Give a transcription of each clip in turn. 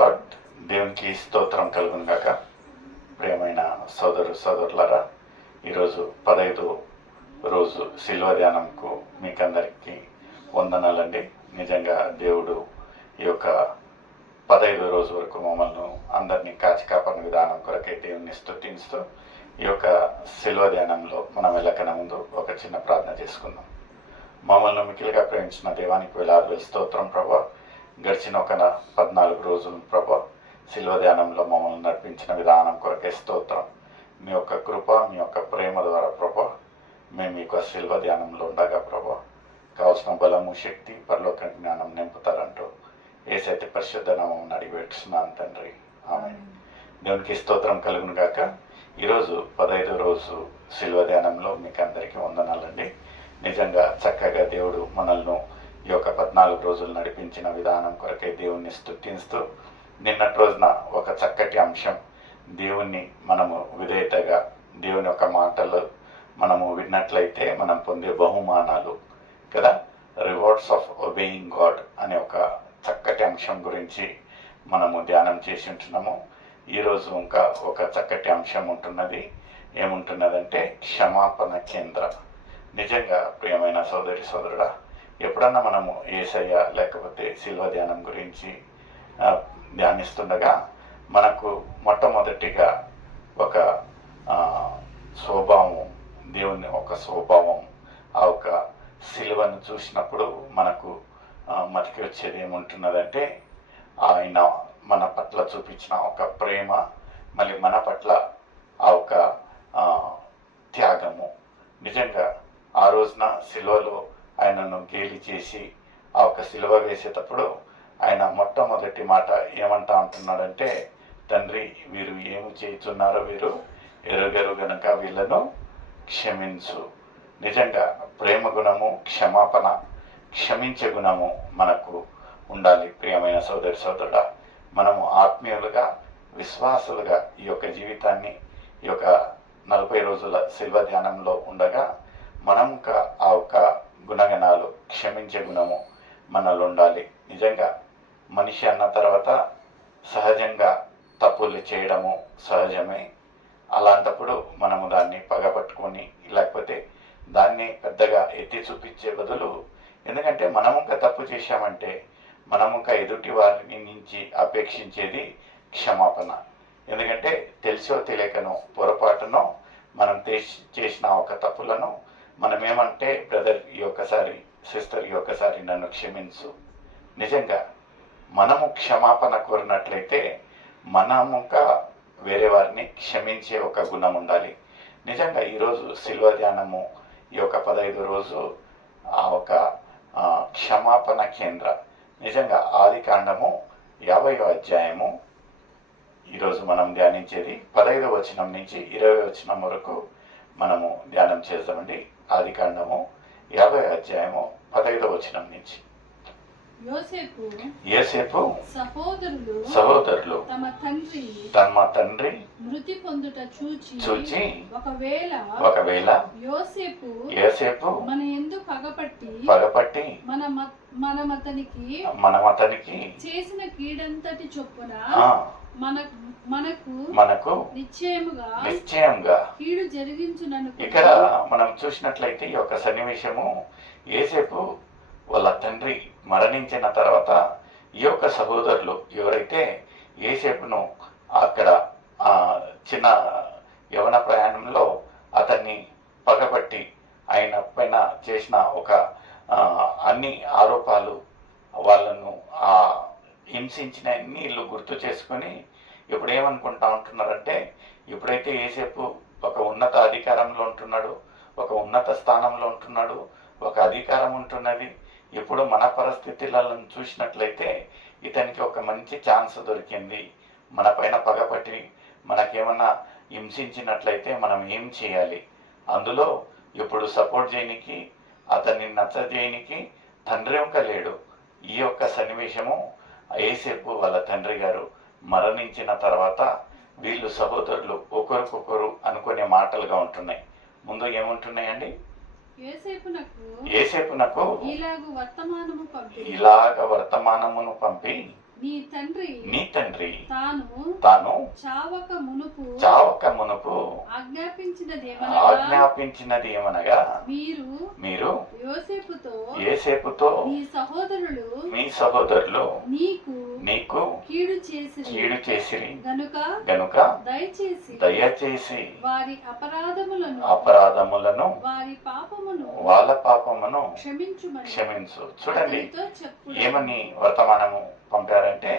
Lord. దేవునికి స్తోత్రం కలుగును గాక. ప్రియమైన సోదరులారా, ఈరోజు 15వ రోజు శిల్వ ధ్యానంకు మీకందరికీ వందనాలండి. నిజంగా దేవుడు ఈ యొక్క 15వ రోజు వరకు మమ్మల్ని అందరినీ కాచి కాపాడిన విధానం కొరకై దేవుని స్తుతిస్తూ ఈ యొక్క శిల్వ ధ్యానంలో మనం వెళ్ళకన ముందు ఒక చిన్న ప్రార్థన చేసుకుందాం. మమ్మల్ని మిక్కిలిగా ప్రేమించిన దేవానికి వేలాది స్తోత్రం ప్రభా. గడిచిన ఒక 14 రోజులు ప్రభా శిల్వ ధ్యానంలో మమ్మల్ని నడిపించిన విధానం కొరకే స్తోత్రం. మీ యొక్క కృప, మీ యొక్క ప్రేమ ద్వారా ప్రభా మేము మీకు శిల్వ ధ్యానంలో ఉండగా ప్రభా కావాల్సిన బలము, శక్తి, పరలోక జ్ఞానం నింపుతారంటూ ఏసైతే పరిశుద్ధ నామం అడిగి పెట్టుకున్నాను తండ్రి. ఆమేన్. దేవునికి స్తోత్రం కలుగును గాక. ఈరోజు 15వ రోజు శిల్వ ధ్యానంలో మీకు అందరికీ వందనాలండి. నిజంగా చక్కగా దేవుడు మనల్ని ఈ యొక్క 14 రోజులు నడిపించిన విధానం కొరకై దేవుణ్ణి స్తుతిస్తూ నిన్నటి రోజున ఒక చక్కటి అంశం, దేవుణ్ణి మనము విధేయతగా దేవుని యొక్క మాటలు మనము విన్నట్లయితే మనం పొందే బహుమానాలు కదా, రివార్డ్స్ ఆఫ్ ఒబేయింగ్ గాడ్ అనే ఒక చక్కటి అంశం గురించి మనము ధ్యానం చేసి ఉంటున్నాము. ఈరోజు ఇంకా ఒక చక్కటి అంశం ఉంటున్నది. ఏముంటున్నదంటే క్షమాపణ కేంద్ర. నిజంగా ప్రియమైన సోదరుడా, ఎప్పుడన్నా మనము యేసయ్య లేకపోతే శిల్వ ధ్యానం గురించి ధ్యానిస్తుండగా మనకు మొట్టమొదటిగా ఒక స్వభావం, దేవుని ఒక స్వభావం, ఆ ఒక శిలువను చూసినప్పుడు మనకు మతికి వచ్చేది ఏముంటున్నదంటే ఆయన మన పట్ల చూపించిన ఒక ప్రేమ, మళ్ళీ మన పట్ల ఆ ఒక త్యాగము. నిజంగా ఆ రోజున శిలువలో ఆయనను గేలి చేసి ఆ ఒక శిలువ వేసేటప్పుడు ఆయన మొట్టమొదటి మాట ఏమంటా ఉంటున్నాడంటే, తండ్రి వీరు ఏమి చేస్తున్నారో వీరు ఎరుగరు గనుక వీళ్ళను క్షమించు. నిజంగా ప్రేమ గుణము, క్షమాపణ, క్షమించే గుణము మనకు ఉండాలి. ప్రియమైన సోదరుడా, మనము ఆత్మీయులుగా, విశ్వాసులుగా ఈ యొక్క జీవితాన్ని ఈ యొక్క 40 రోజుల శిల్వ ధ్యానంలో ఉండగా మనం ఆ ఒక గుణగణాలు, క్షమించే గుణము మనలో ఉండాలి. నిజంగా మనిషి అన్న తర్వాత సహజంగా తప్పులు చేయడము సహజమే. అలాంటప్పుడు మనము దాన్ని పగబట్టుకొని లేకపోతే దాన్ని పెద్దగా ఎత్తి చూపించే బదులు, ఎందుకంటే మనము తప్పు చేశామంటే మనము ఎదుటి వారిని నుంచి అపేక్షించేది క్షమాపణ. ఎందుకంటే తెలిసో తెలియకనో పొరపాటునో మనం చేసిన ఒక తప్పులను మనం ఏమంటే, బ్రదర్ ఈ ఒక్కసారి, సిస్టర్ ఈ ఒక్కసారి నన్ను క్షమించు. నిజంగా మనము క్షమాపణ కోరినట్లయితే మనము వేరే వారిని క్షమించే ఒక గుణం ఉండాలి. నిజంగా ఈరోజు శిల్వ ధ్యానము ఈ యొక్క 15వ రోజు ఆ ఒక క్షమాపణ కేంద్ర. నిజంగా ఆదికాండము 50వ అధ్యాయము ఈరోజు మనం ధ్యానించేది 15వ వచనం నుంచి 20వ వచనం వరకు మనము ధ్యానం చేద్దామండి. ఆదికాండము 50వ అధ్యాయము 15వ వచనం నుంచి. యోసేపు సహోదరులు తమ తండ్రి మృతి పొందుట చూచి ఒకవేళ యోసేపు మన యందు పగపట్టి మనమతనికి చేసిన కీడంతటి చొప్పున మనకు నిశ్చయముగా కీడు జరిగించునను. ఇక్కడ మనం చూసినట్లయితే ఈ యొక్క సన్నివేశము, యోసేపు వాళ్ళ తండ్రి మరణించిన తర్వాత ఈ యొక్క సహోదరులు ఎవరైతే యోసేపును అక్కడ చిన్న యవన ప్రయాణంలో అతన్ని పగబట్టి ఆయన పైన చేసిన ఒక అన్ని ఆరోపాలు, వాళ్ళను హింసించిన అన్ని ఇల్లు గుర్తు చేసుకొని ఇప్పుడు ఏమనుకుంటా ఉంటున్నారంటే, ఎప్పుడైతే యోసేపు ఒక ఉన్నత అధికారంలో ఉంటున్నాడు, ఒక ఉన్నత స్థానంలో ఉంటున్నాడు, ఒక అధికారం ఉంటున్నది, ఇప్పుడు మన పరిస్థితులను చూసినట్లయితే ఇతనికి ఒక మంచి ఛాన్స్ దొరికింది. మన పైన పగపట్టి మనకేమన్నా హింసించినట్లయితే మనం ఏం చేయాలి? అందులో ఇప్పుడు సపోర్ట్ చేయనికి, అతన్ని నచ్చజేయనికి తండ్రి లేడు. ఈ యొక్క సన్నివేశము యోసేపు వాళ్ళ తండ్రి గారు మరణించిన తర్వాత వీళ్ళు సహోదరులు ఒకరికొకరు అనుకునే మాటలుగా ఉంటున్నాయి. ముందు ఏముంటున్నాయండి? యోసేపునకు ఇలాగ వర్తమానమును పంపి నీ తండ్రి తాను తాను చావక మునుపు ఆజ్ఞాపించినది ఏమనగా మీరు యోసేపుతో మీ సహోదరులు నీకు కీడు చేసిరి గనుక దయచేసి వారి అపరాధములను వాళ్ళ పాపమును క్షమించు. చూడండి ఏమని వర్తమానము పంపారంటే,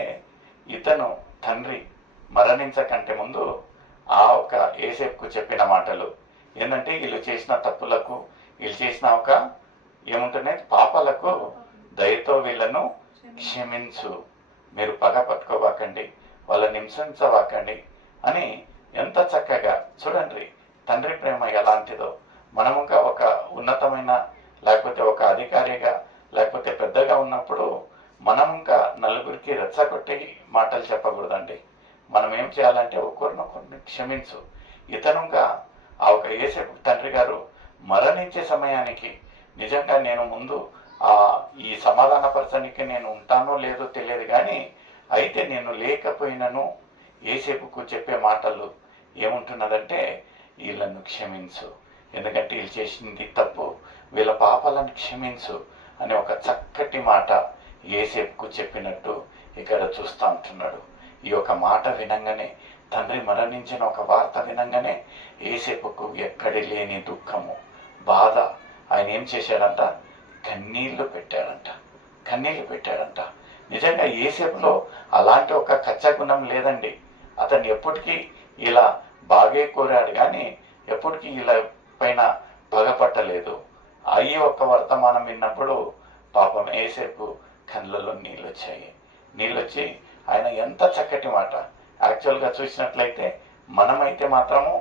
ఇతను తండ్రి మరణించకంటే ముందు ఆ ఒక యోసేపుకు చెప్పిన మాటలు ఏంటంటే, వీళ్ళు చేసిన తప్పులకు, వీళ్ళు చేసిన ఒక ఏముంటున్నాయి పాపాలకు దయతో వీళ్ళను క్షమించు, మీరు పగ పట్టుకోవాకండి, వాళ్ళని హింసించవాకండి అని ఎంత చక్కగా. చూడండి తండ్రి ప్రేమ ఎలాంటిదో. మనముగా ఒక ఉన్నతమైన లేకపోతే ఒక అధికారిగా లేకపోతే పెద్దగా ఉన్నప్పుడు మనం ఇంకా నలుగురికి రెచ్చగొట్టి మాటలు చెప్పకూడదండి. మనం ఏం చేయాలంటే ఒకరినొకరిని క్షమించు. ఇతనుగా ఆ ఒక యేసేపు తండ్రి గారు మరణించే సమయానికి నిజంగా నేను ముందు ఈ సమాధానపరచడానికి నేను ఉంటానో లేదో తెలియదు, కానీ అయితే నేను లేకపోయినను యేసేపుకు చెప్పే మాటలు ఏముంటున్నదంటే, వీళ్ళను క్షమించు, ఎందుకంటే వీళ్ళు చేసింది తప్పు, వీళ్ళ పాపాలను క్షమించు అనే ఒక చక్కటి మాట యేసేపుకు చెప్పినట్టు ఇక్కడ చూస్తూ ఉంటున్నాడు. ఈ యొక్క మాట వినంగానే, తండ్రి మరణించిన ఒక వార్త వినంగానే యేసేపుకు ఎక్కడి లేని దుఃఖము, బాధ. ఆయన ఏం చేశాడంట? కన్నీళ్లు పెట్టాడంట. నిజంగా యేసేపులో అలాంటి ఒక కచ్చగుణం లేదండి. అతన్ని ఎప్పటికీ ఇలా బాగే కోరాడు, కానీ ఎప్పటికీ ఇలా పైన పగపట్టలేదు. అయ్యి ఒక్క వర్తమానం విన్నప్పుడు పాపం యేసేపు కళ్ళల్లో నీళ్ళొచ్చి ఆయన ఎంత చక్కటి మాట. యాక్చువల్గా చూసినట్లయితే మనమైతే మాత్రము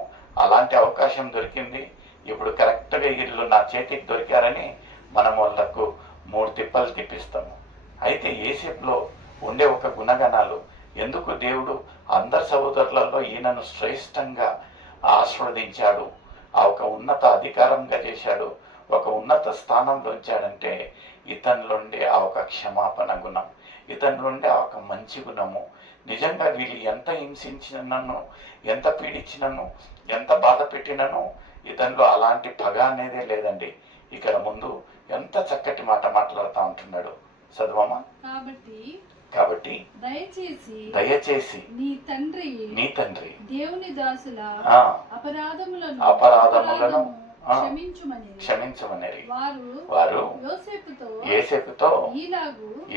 అలాంటి అవకాశం దొరికింది, ఇప్పుడు కరెక్ట్గా వీళ్ళు నా చేతికి దొరికారని మనం వాళ్ళకు 3 తిప్పలు తిప్పిస్తాము. అయితే యేసేపులో ఉండే ఒక గుణగణాలు, ఎందుకు దేవుడు అందరి సహోదరులలో ఈయనను శ్రేష్టంగా ఆస్వాదించాడు, ఆ ఒక ఉన్నత అధికారంగా చేశాడు, ఒక ఉన్నత స్థానంలో ఉంచాడంటే ఇతనిలోండే ఆ ఒక క్షమాపణ గుణం, ఇతనిలోండే ఆ ఒక మంచి గుణము. నిజంగా వీళ్ళు ఎంత హింసించినను, ఎంత పీడించినను, ఎంత బాధ పెట్టినను ఇతనిలో అలాంటి పగ అనేదే లేదండి. ఇక్కడ ముందు ఎంత చక్కటి మాట మాట్లాడుతూ ఉంటున్నాడు. చదువమ్మా. కాబట్టి దయచేసి నీ తండ్రి దేవుని దాసుల అపరాధములను క్షమించుమని వారు యోసేపుతో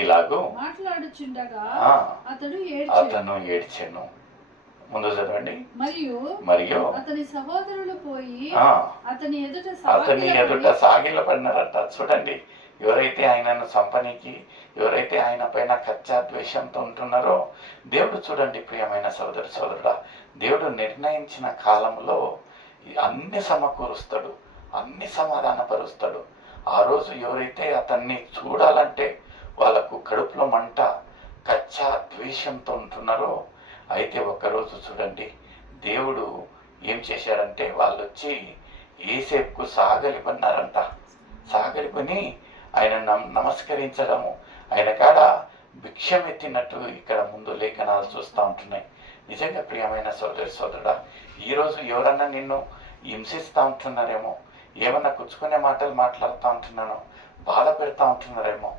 ఇలాగు మాట్లాడుచుండగా అతను ఏడ్చెను. ముందు చదవండి. మరియు అతని సహోదరులు పోయి అతని ఎదుట సాగిలపడినారట. చూడండి, ఎవరైతే ఆయనను చంపనీకి, ఎవరైతే ఆయన పైన కచ్చా ద్వేషంతో ఉంటున్నారో, దేవుడు చూడండి ప్రియమైన సోదరుడా, దేవుడు నిర్ణయించిన కాలంలో అన్ని సమకూరుస్తాడు, అన్ని సమాధానపరుస్తాడు. ఆ రోజు ఎవరైతే అతన్ని చూడాలంటే వాళ్ళకు కడుపులో మంట, కచ్చా ద్వేషంతో ఉంటున్నారో, అయితే ఒక్కరోజు చూడండి దేవుడు ఏం చేశాడంటే, వాళ్ళు వచ్చి యేసేపుకు సాగలిపని ఆయన నమస్కరించడము, ఆయన కాడ భిక్షం ఎత్తినట్టు ఇక్కడ ముందు లేఖనాలు చూస్తూ ఉంటున్నాయి. నిజంగా ప్రియమైన సోదరుడా, ఈరోజు ఎవరన్నా నిన్ను హింసిస్తూ ఉంటున్నారేమో, ఏమన్నా కుచ్చుకునే మాటలు మాట్లాడుతూ ఉంటున్నానో, బాధ పెడతా ఉంటున్నారేమో,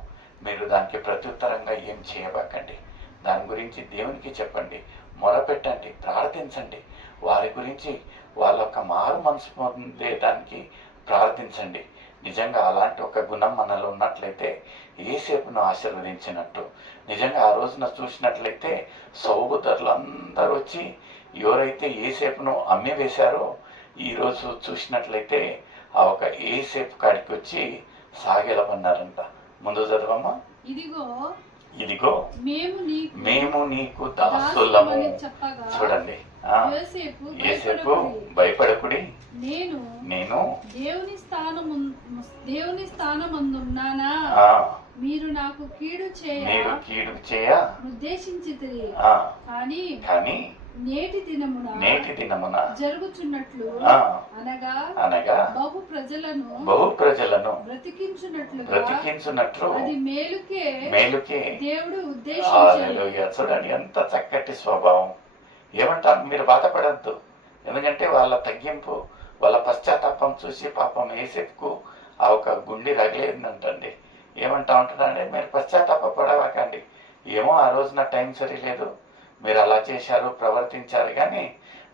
మీరు దానికి ప్రత్యుత్తరంగా ఏం చేయబాకండి. దాని గురించి దేవునికి చెప్పండి, మొరపెట్టండి, ప్రార్థించండి. వారి గురించి వాళ్ళ యొక్క మారు మనసు పొందేదానికి ప్రార్థించండి. నిజంగా అలాంటి ఒక గుణం మనలో ఉన్నట్లయితే యేసేపును ఆశీర్వదించినట్టు. నిజంగా ఆ రోజున చూసినట్లయితే సహోదరులందరూ వచ్చి ఎవరైతే యేసేపును అమ్మి వేశారో, ఈరోజు చూసినట్లయితే ఆ ఒక యేసేపు కాడికి వచ్చి సాగిలపన్నారంట. ముందు చదవమ్మా. ఇదిగో మేము నీకు దాసులము. చూడండి, యేసేపు భయపడకుడి, నేను దేవుని స్థానమందున్నానా మీరు నాకు కీడు మీరు కీడు చేయ ఉద్దేశించితిరి, ఆ, కానీ కానీ నేటి దినమున జరుగుచున్నట్లు అనగా అనగా బహు ప్రజలను బ్రతికించున్నట్లు అది మేలుకే దేవుడు ఉద్దేశించాడు. హల్లెలూయా. చూడండి ఎంత చక్కటి స్వభావం. ఏమంటారు, మీరు బాధపడద్దు. ఎందుకంటే వాళ్ళ తగ్గింపు, వాళ్ళ పశ్చాత్తాపం చూసి పాపం యేసేపుకు ఆ ఒక గుండె రగిలేదంటండి. ఏమంటా ఉంటున్నాడే, మీరు పశ్చాత్తాప పడవకండి. ఏమో ఆ రోజున టైం సరిలేదు, మీరు అలా చేశారు, ప్రవర్తించారు, కానీ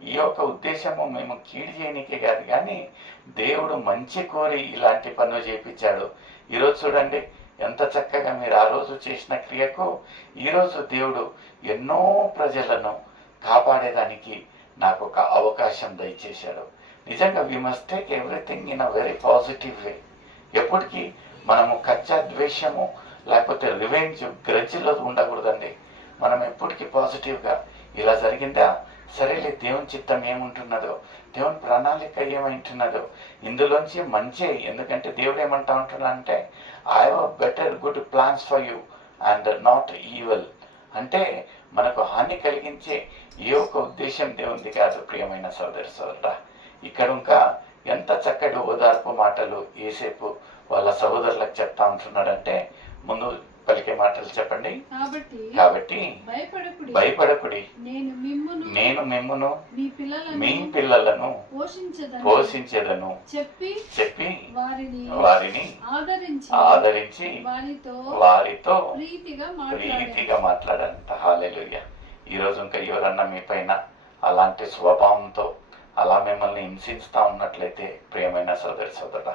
ఈ యొక్క ఉద్దేశము మేము కీడు చేయనికే కాదు, కానీ దేవుడు మంచి కోరి ఇలాంటి పనులు చేయించాడు. ఈరోజు చూడండి ఎంత చక్కగా మీరు ఆ రోజు చేసిన క్రియకు ఈరోజు దేవుడు ఎన్నో ప్రజలను కాపాడేదానికి నాకు ఒక అవకాశం దయచేశాడు. నిజంగా we must take everything in a very positive way. ఎప్పటికీ మనము కచ్చా ద్వేషము లేకపోతే రివెంజ్ గ్రడ్జ్లో ఉండకూడదండి. మనం ఎప్పటికీ పాజిటివ్గా ఇలా జరిగిందా, సరేలే, దేవుని చిత్తం ఏముంటున్నదో, దేవుని ప్రణాళిక ఏమైంటున్నదో, ఇందులోంచి మంచి. ఎందుకంటే దేవుడు ఏమంటా ఉంటున్నా అంటే, I have better good plans for you and not evil. అంటే మనకు హాని కలిగించే ఏ ఒక్క ఉద్దేశం దేవుంది కాదు. ప్రియమైన సోదరుడా, ఇక్కడ ఇంకా ఎంత చక్కటి ఓదార్పు మాటలు యేసేపు వాళ్ళ సహోదరులకు చెప్తా ఉంటున్నాడంటే, ముందు పలికే మాటలు చెప్పండి. కాబట్టి భయపడకుడి, నేను మిమ్మును మీ పిల్లలను పోషించెదను చెప్పి వారిని ఆదరించి వారితో ప్రీతిగా మాట్లాడంట. హల్లెలూయా. ఈరోజు ఇంకా ఎవరన్నా మీ పైన అలాంటి స్వభావంతో అలా మిమ్మల్ని హింసిస్తూ ఉన్నట్లయితే, ప్రియమైన సోదరుడా,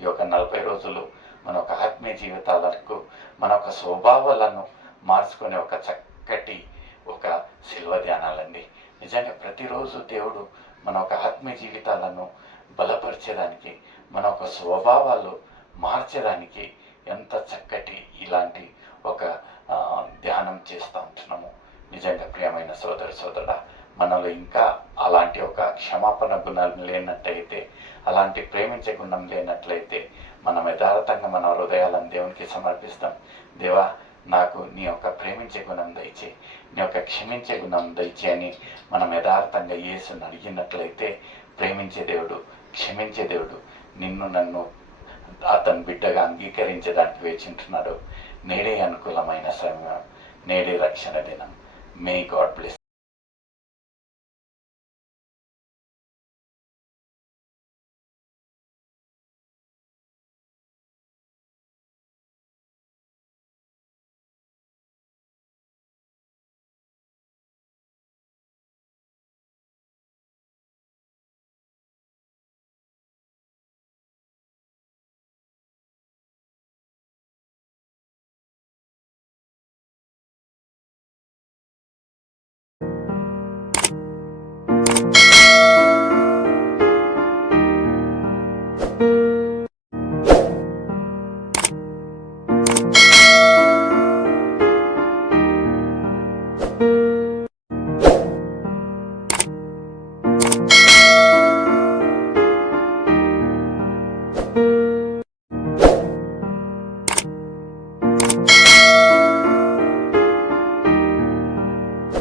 ఈ యొక్క 40 రోజులు మన ఒక ఆత్మీయ జీవితాలకు మన ఒక స్వభావాలను మార్చుకునే ఒక చక్కటి ఒక శిల్వ ధ్యానాలండి. నిజంగా ప్రతిరోజు దేవుడు మన ఒక ఆత్మీయ జీవితాలను బలపరిచేదానికి, మన ఒక స్వభావాలు మార్చేదానికి ఎంత చక్కటి ఇలాంటి ఒక ధ్యానం చేస్తూ ఉంటున్నాము. నిజంగా ప్రియమైన సోదరుడా, మనలో ఇంకా అలాంటి ఒక క్షమాపణ గుణం లేనట్లయితే, అలాంటి ప్రేమించే గుణం లేనట్లయితే, మనం యథార్థంగా మన హృదయాలను దేవునికి సమర్పిస్తాం. దేవా, నాకు నీ యొక్క ప్రేమించే గుణం దయచే, నీ యొక్క క్షమించే గుణం దయచే అని మనం యథార్థంగా యేసుని అడిగినట్లయితే, ప్రేమించే దేవుడు, క్షమించే దేవుడు నిన్ను నన్ను అతని బిడ్డగా అంగీకరించేదానికి వేచింటున్నాడు. నేడే అనుకూలమైన సమయం, నేడే రక్షణ దినం. May God bless.